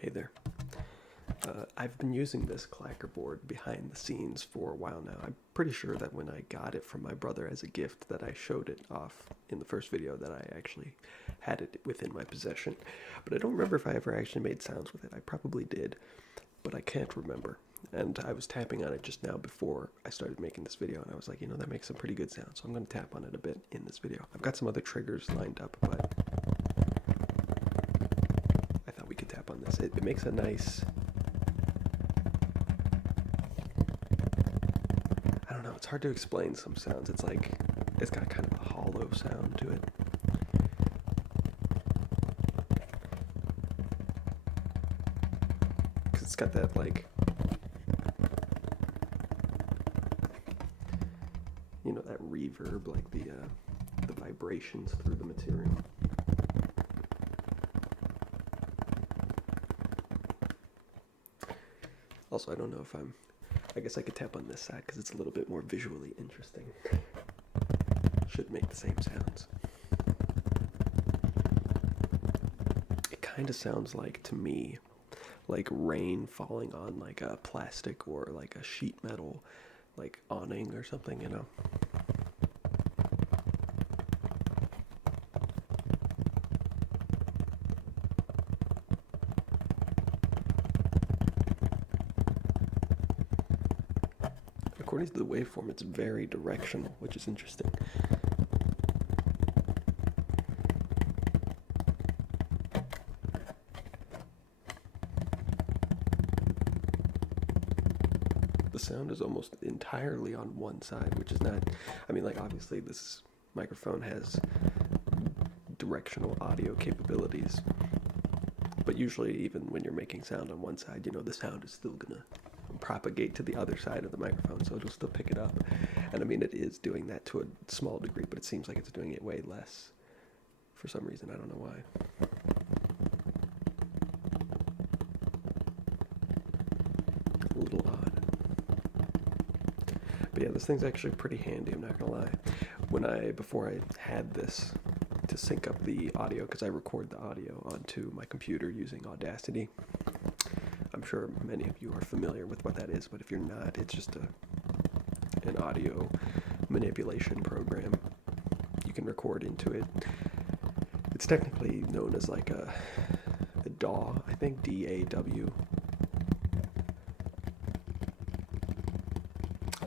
Hey there. I've been using this clacker board behind the scenes for a while now. I'm pretty sure that when I got it from my brother as a gift that I showed it off in the first video that I actually had it within my possession. But I don't remember if I ever actually made sounds with it. I probably did, but I can't remember. And I was tapping on it just now before I started making this video, and I was like, that makes some pretty good sounds, so I'm going to tap on it a bit in this video. I've got some other triggers lined up, but I thought we could tap on this. It makes a nice... I don't know, it's hard to explain some sounds. It's like, it's got kind of a hollow sound to it. Because it's got that, like... that reverb, like the vibrations through the material. Also, I don't know if I guess I could tap on this side because it's a little bit more visually interesting. Should make the same sounds. It kind of sounds like, to me, like rain falling on like a plastic or like a sheet metal, like awning or something, According to the waveform, it's very directional, which is interesting. The sound is almost entirely on one side, which is not... obviously this microphone has directional audio capabilities, but usually even when you're making sound on one side, the sound is still gonna propagate to the other side of the microphone, so it'll still pick it up. And it is doing that to a small degree, but it seems like it's doing it way less for some reason. I don't know why. A little odd. But yeah, this thing's actually pretty handy, I'm not gonna lie. Before I had this to sync up the audio, because I record the audio onto my computer using Audacity. I'm sure many of you are familiar with what that is, but if you're not, it's just an audio manipulation program. You can record into it. It's technically known as like a DAW, I think, D-A-W,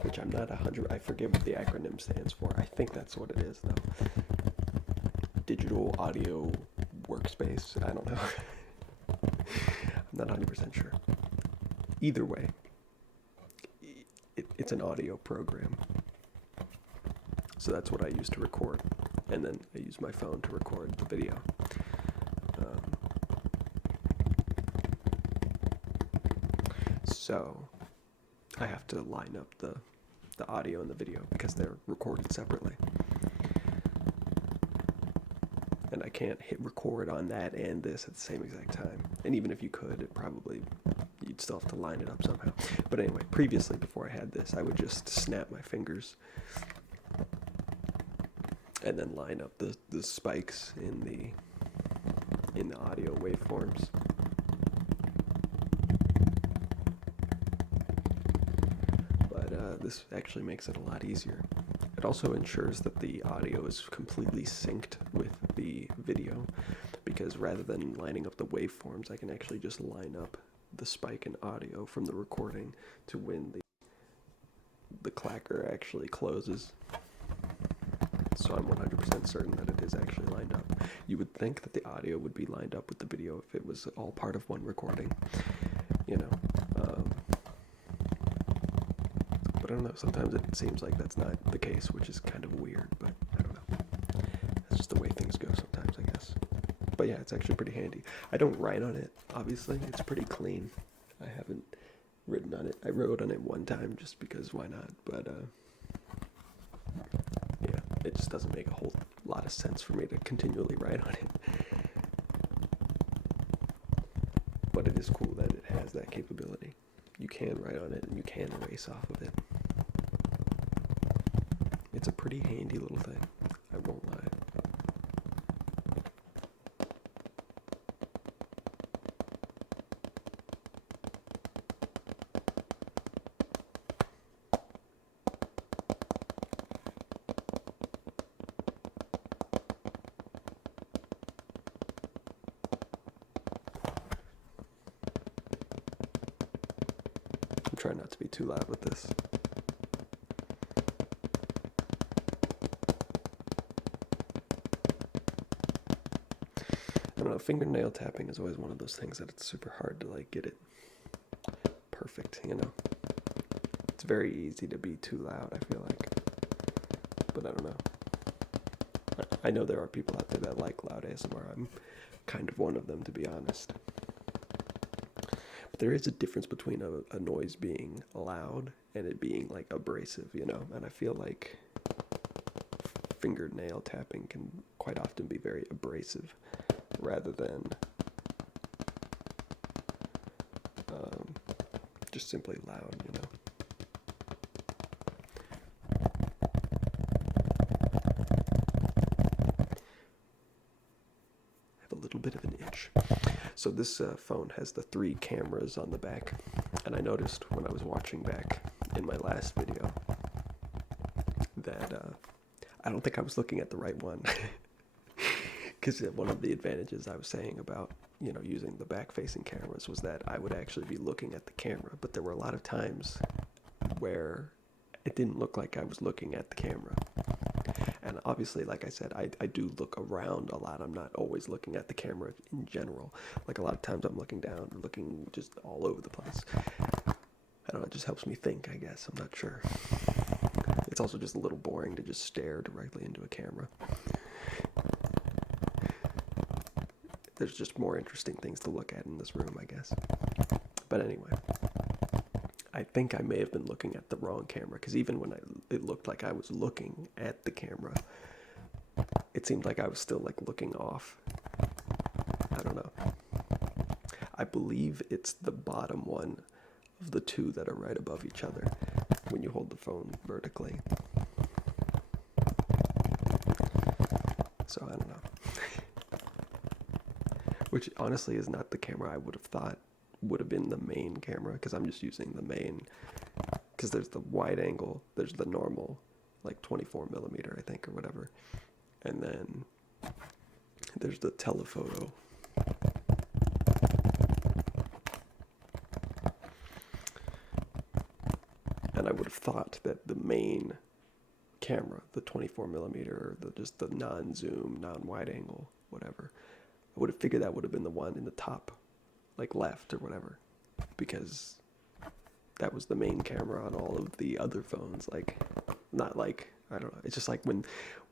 which I'm not 100, I forget what the acronym stands for. I think that's what it is, though. Digital Audio Workspace, I don't know. I'm not 100% sure. Either way, it's an audio program. So that's what I use to record. And then I use my phone to record the video. So I have to line up the audio and the video because they're recorded separately. And I can't hit record on that and this at the same exact time. And even if you could, you'd still have to line it up somehow. But anyway, previously, before I had this, I would just snap my fingers and then line up the spikes in the audio waveforms. But this actually makes it a lot easier. It also ensures that the audio is completely synced with the video, because rather than lining up the waveforms, I can actually just line up the spike in audio from the recording to when the clacker actually closes. So I'm 100% certain that it is actually lined up. You would think that the audio would be lined up with the video if it was all part of one recording, but I don't know, sometimes it seems like that's not the case, which is kind of weird, but I don't know. That's just the way things go sometimes, I guess. But yeah, it's actually pretty handy. I don't write on it, obviously. It's pretty clean. I haven't written on it. I wrote on it one time just because why not, but yeah, it just doesn't make a whole lot of sense for me to continually write on it. But it is cool that it has that capability. You can write on it and you can erase off of it. It's a pretty handy little thing, I won't lie. try not to be too loud with this. I don't know, fingernail tapping is always one of those things that it's super hard to like get it perfect, you know. It's very easy to be too loud, I feel like. But I don't know. I know there are people out there that like loud ASMR. I'm kind of one of them, to be honest. But there is a difference between a noise being loud and it being like abrasive, you know. And I feel like fingernail tapping can quite often be very abrasive rather than just simply loud, you know. Bit of an itch. So this phone has the 3 cameras on the back, and I noticed when I was watching back in my last video that I don't think I was looking at the right one. Because one of the advantages I was saying about, you know, using the back-facing cameras was that I would actually be looking at the camera, but there were a lot of times where it didn't look like I was looking at the camera. And obviously, like I said, I do look around a lot. I'm not always looking at the camera in general. Like a lot of times I'm looking down, looking just all over the place. I don't know, it just helps me think, I guess. I'm not sure. It's also just a little boring to just stare directly into a camera. There's just more interesting things to look at in this room, I guess. But anyway, I think I may have been looking at the wrong camera, because even when it looked like I was looking at the camera, it seemed like I was still like looking off. I don't know. I believe it's the bottom one of the 2 that are right above each other when you hold the phone vertically. So I don't know. Which honestly is not the camera I would have thought would have been the main camera, because I'm just using the main, because there's the wide angle, there's the normal, like 24 millimeter, I think, or whatever, and then there's the telephoto. And I would have thought that the main camera, the 24 millimeter, or just the non-zoom, non-wide angle, whatever, I would have figured that would have been the one in the top, like left or whatever, because that was the main camera on all of the other phones. Like, not like, I don't know, it's just like when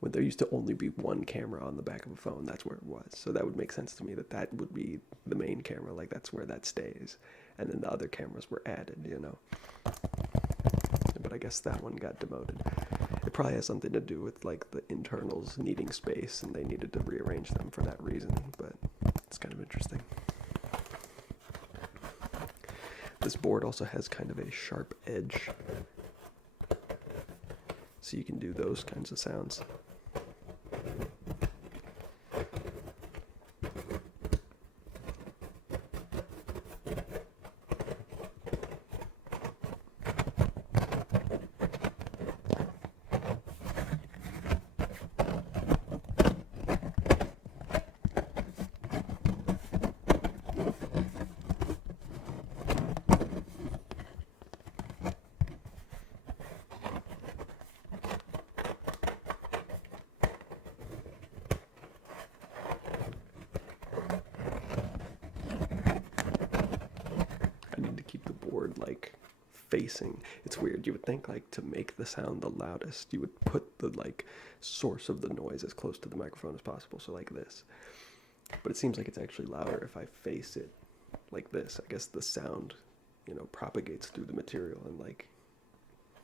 there used to only be one camera on the back of a phone, that's where it was. So that would make sense to me that would be the main camera, like that's where that stays, and then the other cameras were added, you know. But I guess that one got demoted. It probably has something to do with like the internals needing space, and they needed to rearrange them for that reason, but it's kind of interesting. This board also has kind of a sharp edge, so you can do those kinds of sounds. Like facing. It's weird. You would think like to make the sound the loudest, you would put the like source of the noise as close to the microphone as possible, so like this. But it seems like it's actually louder if I face it like this. I guess the sound, you know, propagates through the material and like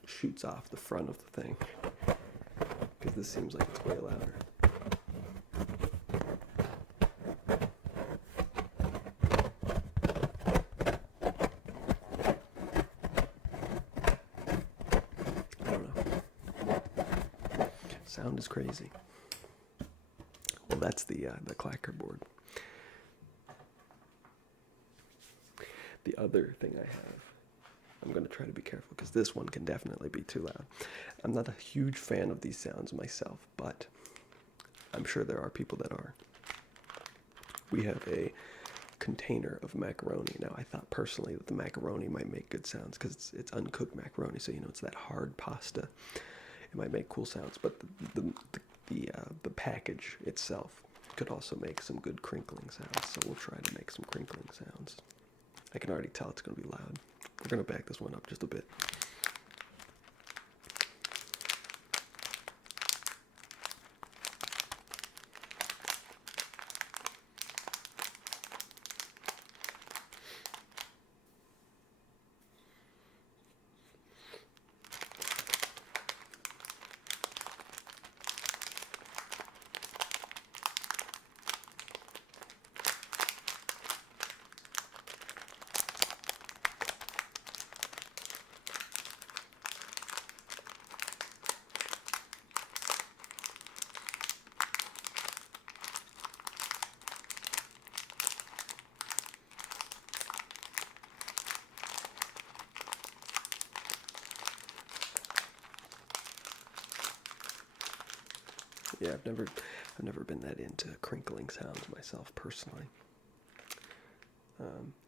shoots off the front of the thing, because this seems like it's way louder. Sound is crazy. Well, that's the clacker board. The other thing I have, I'm going to try to be careful because this one can definitely be too loud. I'm not a huge fan of these sounds myself, but I'm sure there are people that are. We have a container of macaroni. Now, I thought personally that the macaroni might make good sounds because it's uncooked macaroni, so it's that hard pasta. It might make cool sounds, but the package itself could also make some good crinkling sounds. So we'll try to make some crinkling sounds. I can already tell it's going to be loud. We're going to back this one up just a bit. Yeah, I've never been that into crinkling sounds myself personally.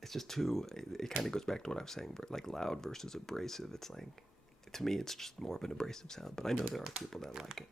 It's just too. It kind of goes back to what I was saying, like loud versus abrasive. It's like, to me, it's just more of an abrasive sound. But I know there are people that like it.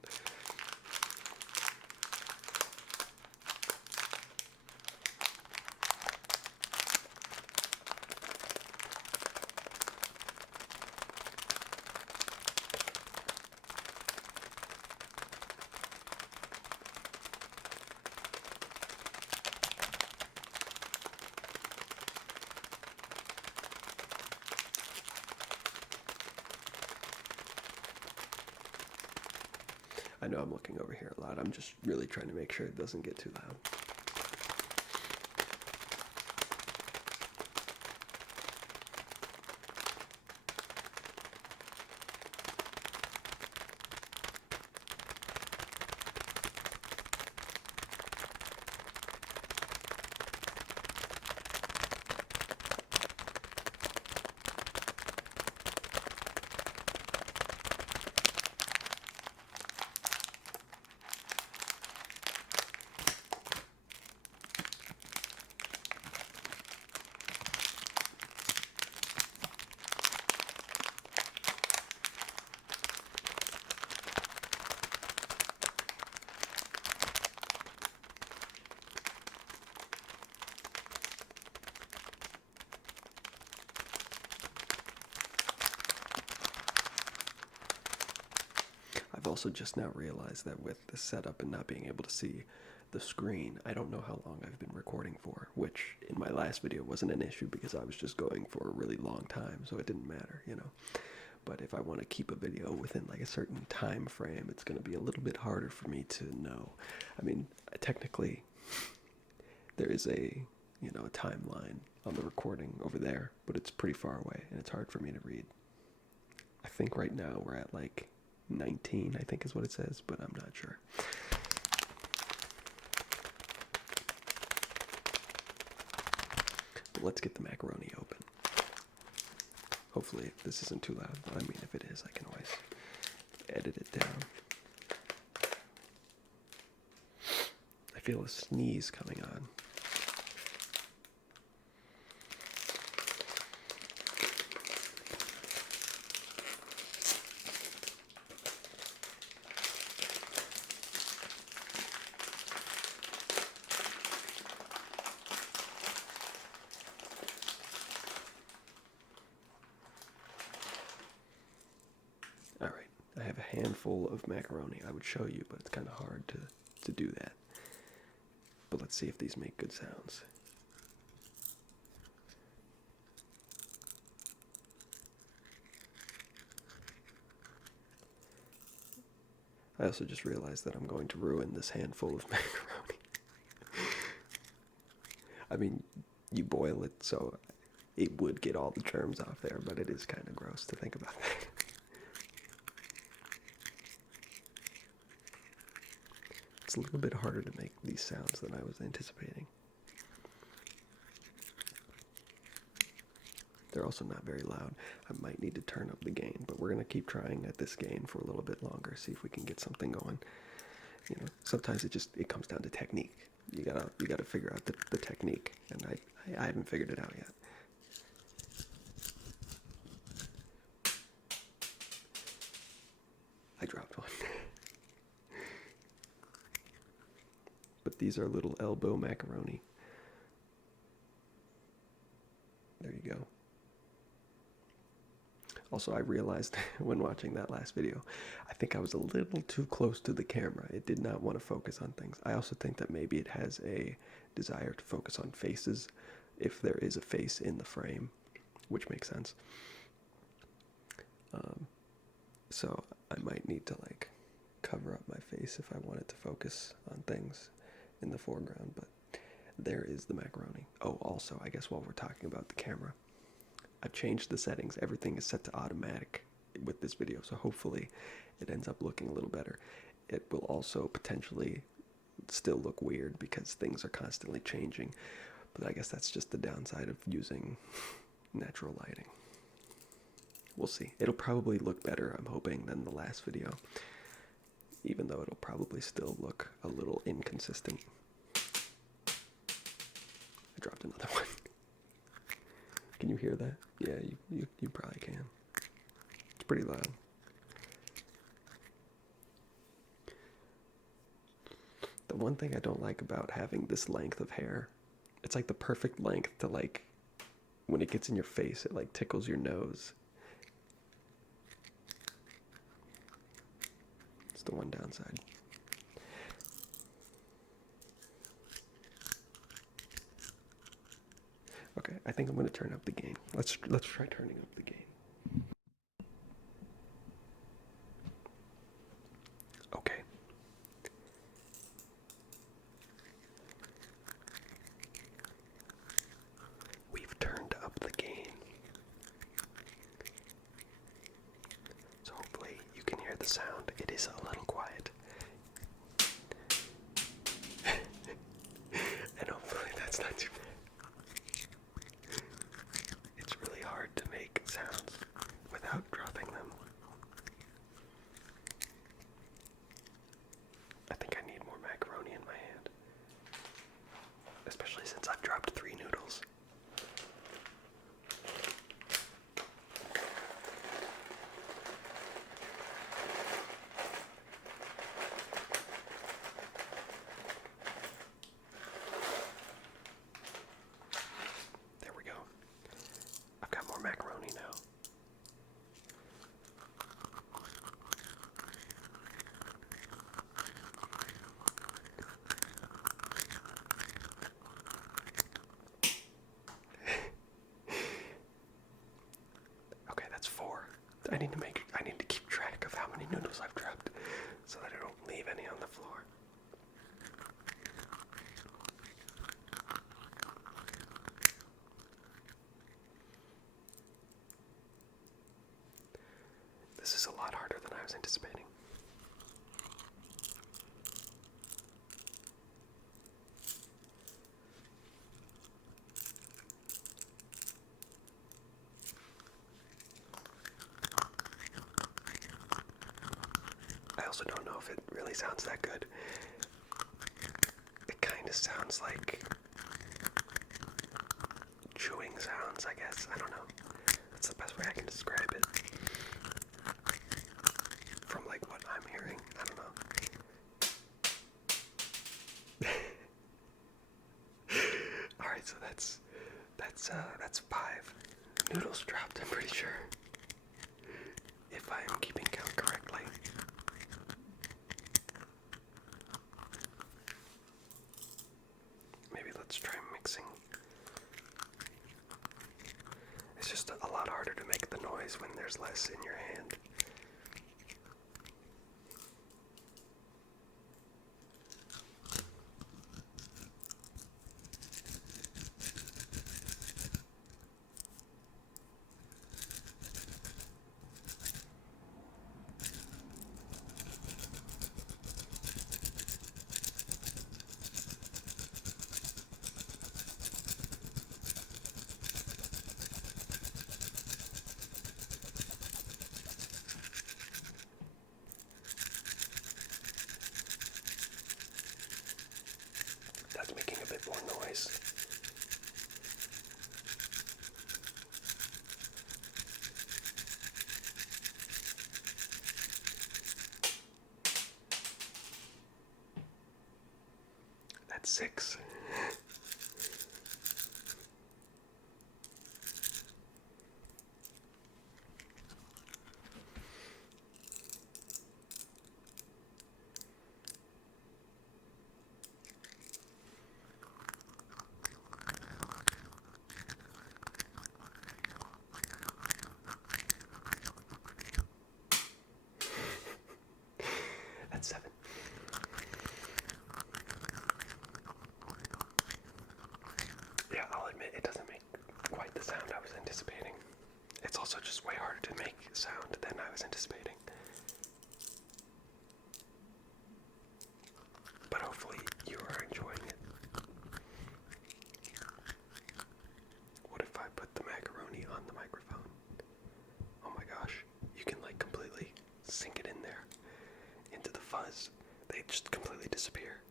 I know I'm looking over here a lot. I'm just really trying to make sure it doesn't get too loud. I've also just now realized that with the setup and not being able to see the screen, I don't know how long I've been recording for, which in my last video wasn't an issue because I was just going for a really long time, so it didn't matter, But if I want to keep a video within like a certain time frame, it's going to be a little bit harder for me to know. I mean, technically, there is a timeline on the recording over there, but it's pretty far away and it's hard for me to read. I think right now we're at like 19, I think is what it says, but I'm not sure. But let's get the macaroni open. Hopefully this isn't too loud. I mean, if it is, I can always edit it down. I feel a sneeze coming on. Alright, I have a handful of macaroni. I would show you, but it's kind of hard to do that. But let's see if these make good sounds. I also just realized that I'm going to ruin this handful of macaroni. I mean, you boil it, so it would get all the germs off there, but it is kind of gross to think about that. It's a little bit harder to make these sounds than I was anticipating. They're also not very loud. I might need to turn up the gain, but we're going to keep trying at this gain for a little bit longer, see if we can get something going. Sometimes it comes down to technique. You gotta figure out the technique, and I haven't figured it out yet. I dropped one. But these are little elbow macaroni. There you go. Also, I realized when watching that last video, I think I was a little too close to the camera. It did not want to focus on things. I also think that maybe it has a desire to focus on faces if there is a face in the frame, which makes sense. So I might need to like cover up my face if I want it to focus on things in the foreground, but there is the macaroni. Oh, also, I guess while we're talking about the camera, I've changed the settings. Everything is set to automatic with this video, so hopefully it ends up looking a little better. It will also potentially still look weird because things are constantly changing, but I guess that's just the downside of using natural lighting. We'll see. It'll probably look better, I'm hoping, than the last video, even though it'll probably still look a little inconsistent. I dropped another one. Can you hear that? Yeah, you probably can. It's pretty loud. The one thing I don't like about having this length of hair, it's like the perfect length to like, when it gets in your face, it like tickles your nose. It's the one downside. Okay, I think I'm going to turn up the gain. Let's try turning up the gain. Okay. We've turned up the gain. So hopefully you can hear the sound. It is a little quiet. And hopefully that's not too bad. It's really hard to make sounds without dropping them. I think I need more macaroni in my hand. Especially since I've dropped 3 noodles. There we go. I've got more macaroni now. Okay, that's 4. I need to keep track of how many noodles I've dropped so that I don't leave any on the floor. This is a lot harder than I was anticipating. I also don't know if it really sounds that good. It kind of sounds like chewing sounds, I guess. I don't know. That's the best way I can describe it. From like what I'm hearing. I don't know. Alright, so that's 5 noodles dropped, I'm pretty sure. If I am keeping count correctly. Maybe let's try mixing. It's just a lot harder to make the noise when there's less in your hand. 6. That's 7. Yeah, I'll admit it doesn't make quite the sound I was anticipating. It's also just way harder to make sound than I was anticipating. But hopefully you are enjoying it. What if I put the macaroni on the microphone? Oh my gosh, you can like completely sink it in there, into the fuzz. They just completely disappear.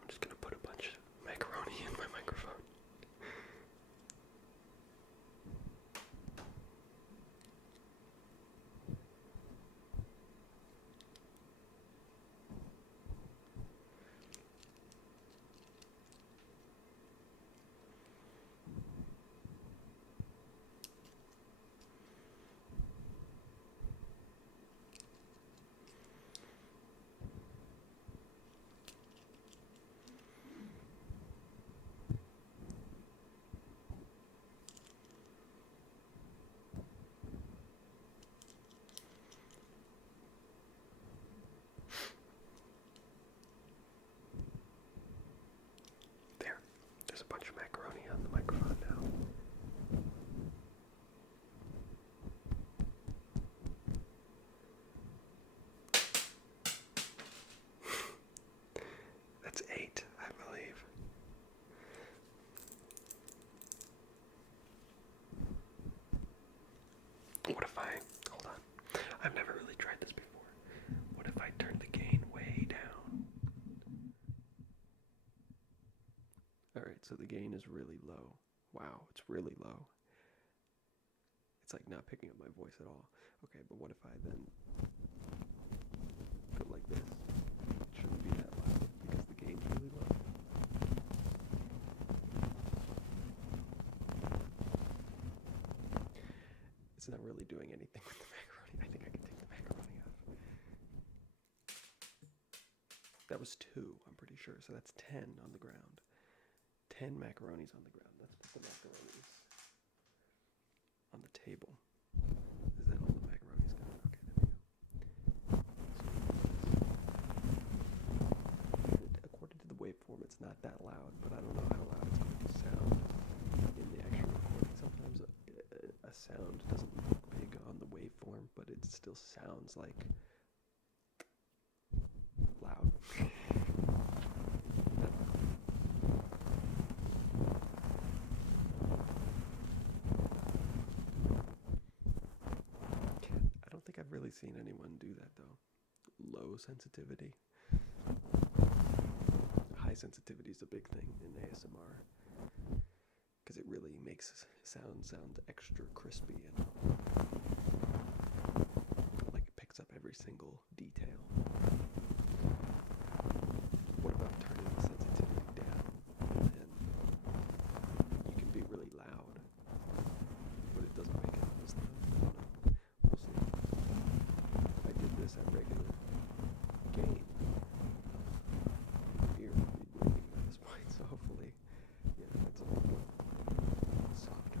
I'm just gonna put a bunch of macaroni in my microphone. There's a bunch of macaroni on the microphone now. That's 8, I believe. What if hold on. I've never really tried this before. What if I turn the gain way down? Alright, so the gain is really low. Wow, it's really low. It's like not picking up my voice at all. Okay, but what if I then go like this? It shouldn't be that loud because the gain's really low. It's not really doing anything with the macaroni. I think I can take the macaroni off. That was 2, I'm pretty sure. So that's 10 on the ground. 10 macaronis on the ground. Let's put the macaronis on the table. Is that all the macaronis got? Okay, there we go. According to the waveform, it's not that loud, but I don't know how loud it's going to sound in the actual recording. Sometimes a sound doesn't look big on the waveform, but it still sounds like loud. I've really seen anyone do that though. Low sensitivity. High sensitivity is a big thing in ASMR because it really makes sound extra crispy and like it picks up every single detail. What about turning the sensitivity down and you can be really loud, but it doesn't make it as loud. We'll see. If I did this at regular gain, ear would be bleeding at this point, so hopefully, yeah, it's a little softer.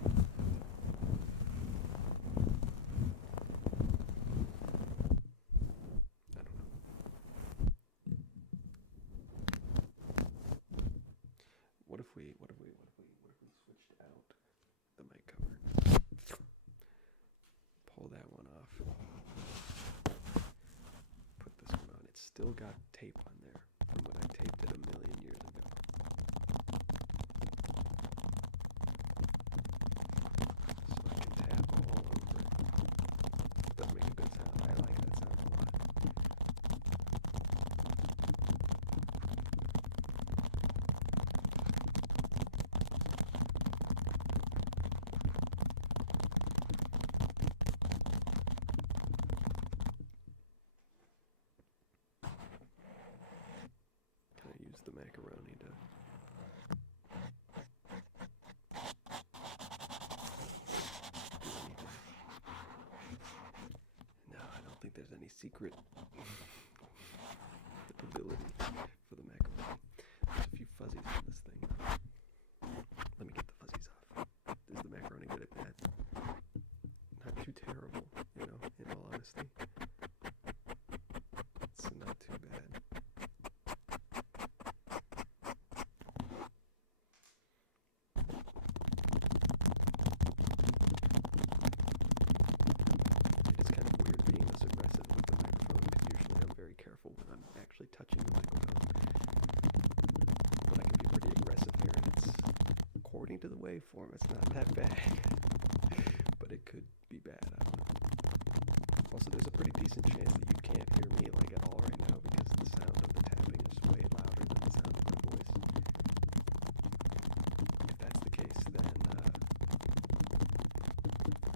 I don't know. What if we switched out the mic cover? Pull that one off. Put this one on. It's still got tape on there from when I taped it a million years ago. So I can tap all over it. Does make a good sound. I like that sound a lot. secret ability for the macaroni. There's a few fuzzies on this thing. Let me get the fuzzies off. Is the macaroni good at that? Not too terrible, you know, in all honesty. It's not too bad. It's kind of weird being this aggressive with the microphone because usually I'm very careful when I'm actually touching the microphone. But I can be pretty aggressive here, and it's, according to the waveform, it's not that bad. But it could be bad, I don't know. Also, there's a pretty decent chance that you can't hear me like at all right now because the sound of the tapping is way louder than the sound of my voice. If that's the case, then I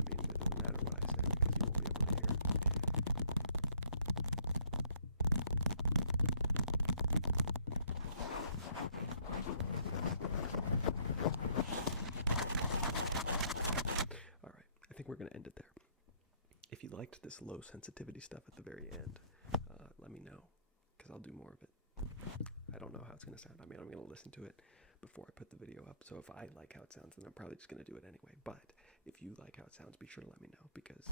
mean, it doesn't matter what I say because you won't be able to hear. Alright, I think we're going to end it there. If you liked this low sensitivity stuff at the very end, let me know, because I'll do more of it. I don't know how it's going to sound. I mean, I'm going to listen to it before I put the video up, so if I like how it sounds, then I'm probably just going to do it anyway. But if you like how it sounds, be sure to let me know, because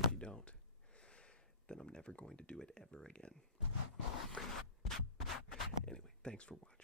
if you don't, then I'm never going to do it ever again. Anyway, thanks for watching.